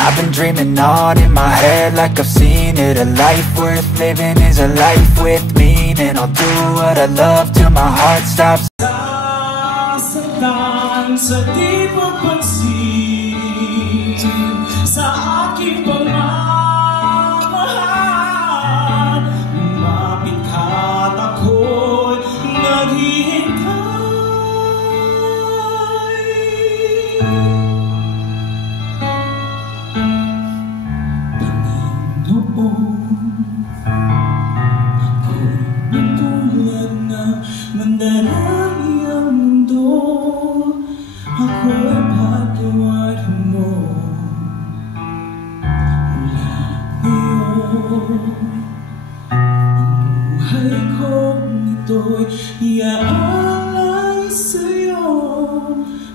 I've been dreaming on in my head like I've seen it. A life worth living is a life with meaning. I'll do what I love till my heart stops. Sasaktan sa di pagpansin sa aking pagmamahal. Lumapit ka't ako'y naghihintay. Ako'y natulad na mandarami ang mundo. Ako'y patawarin mo mula ngayon. Ang buhay kong ito'y iaalay sa'yo.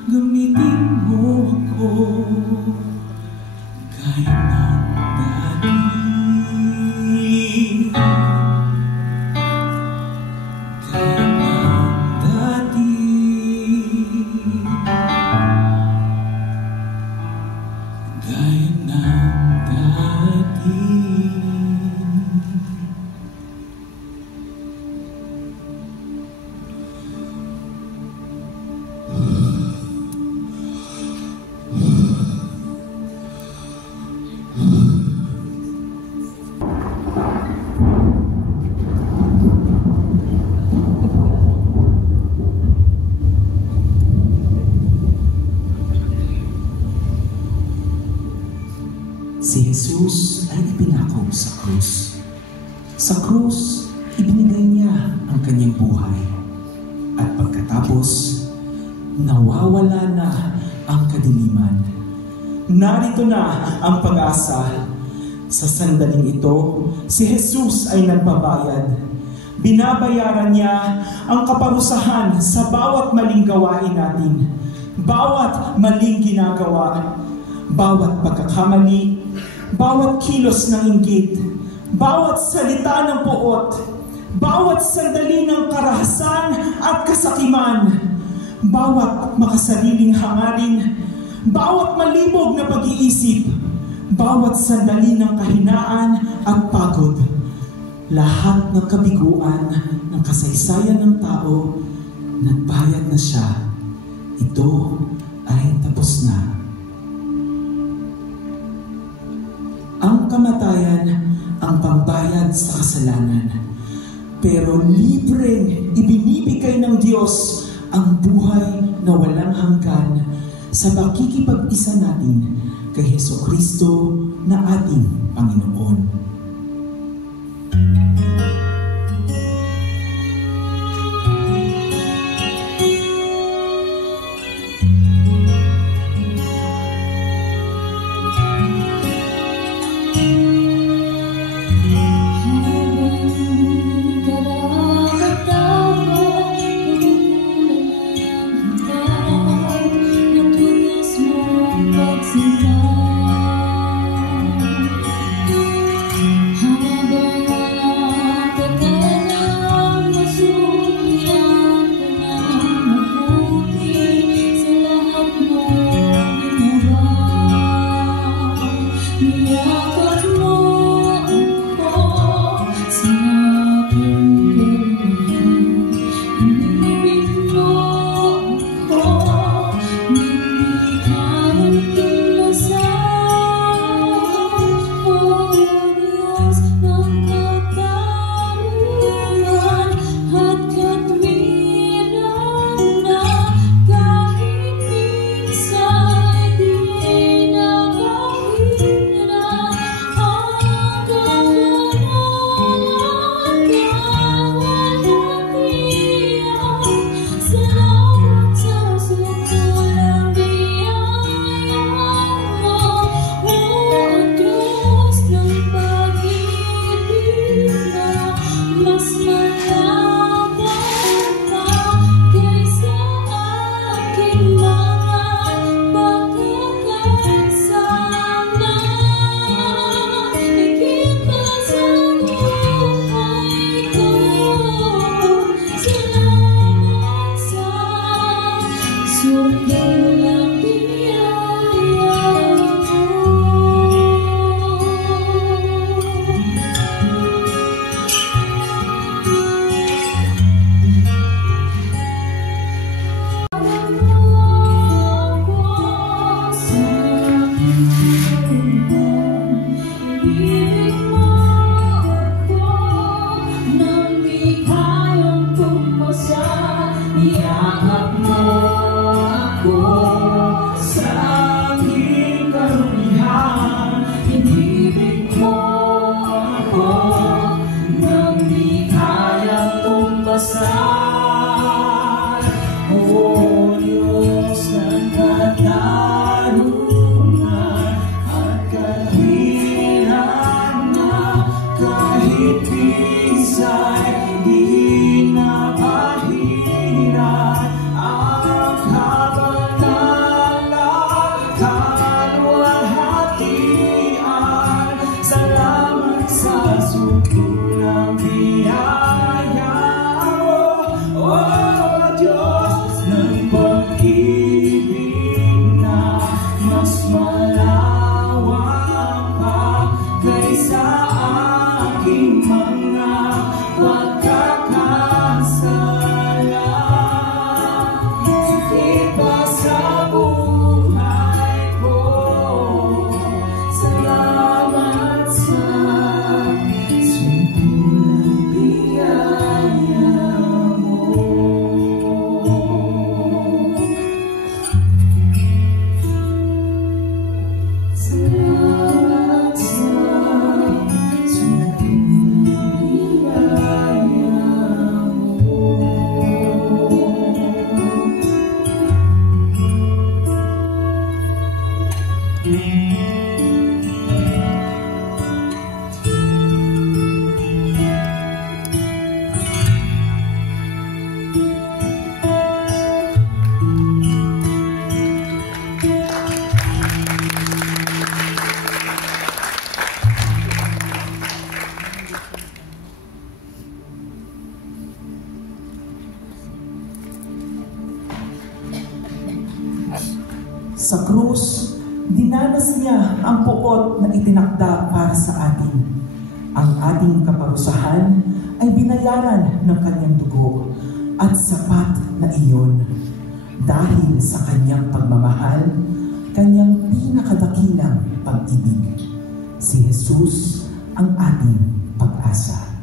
Gamitin mo ako gaya ng dati. Si Jesus ay ipinako sa krus. Sa krus, ibinigay niya ang kanyang buhay. At pagkatapos, nawawala na ang kadiliman. Narito na ang pag-asa. Sa sandaling ito, si Jesus ay nagbabayad. Binabayaran niya ang kaparusahan sa bawat maling gawain natin. Bawat maling ginagawa. Bawat pagkakamali, bawat kilos ng inggit, bawat salita ng puot, bawat sandali ng karahasan at kasakiman, bawat makasariling hangarin, bawat malibog na pag-iisip, bawat sandali ng kahinaan at pagod, lahat ng kabiguan ng kasaysayan ng tao, nagbayad na siya. Ito ay tapos na. Ang kamatayan ang pambayad sa kasalanan. Pero libreng ibinibigay ng Diyos ang buhay na walang hanggan sa pakikipag-isa natin kay Jesucristo na ating Panginoon. Sa krus, dinanas niya ang puot na itinakda para sa atin. Ang ating kaparusahan ay binayaran ng kanyang dugo at sapat na iyon. Dahil sa kanyang pagmamahal, kanyang pinakadakilang pag-ibig. Si Jesus ang ating pag-asa.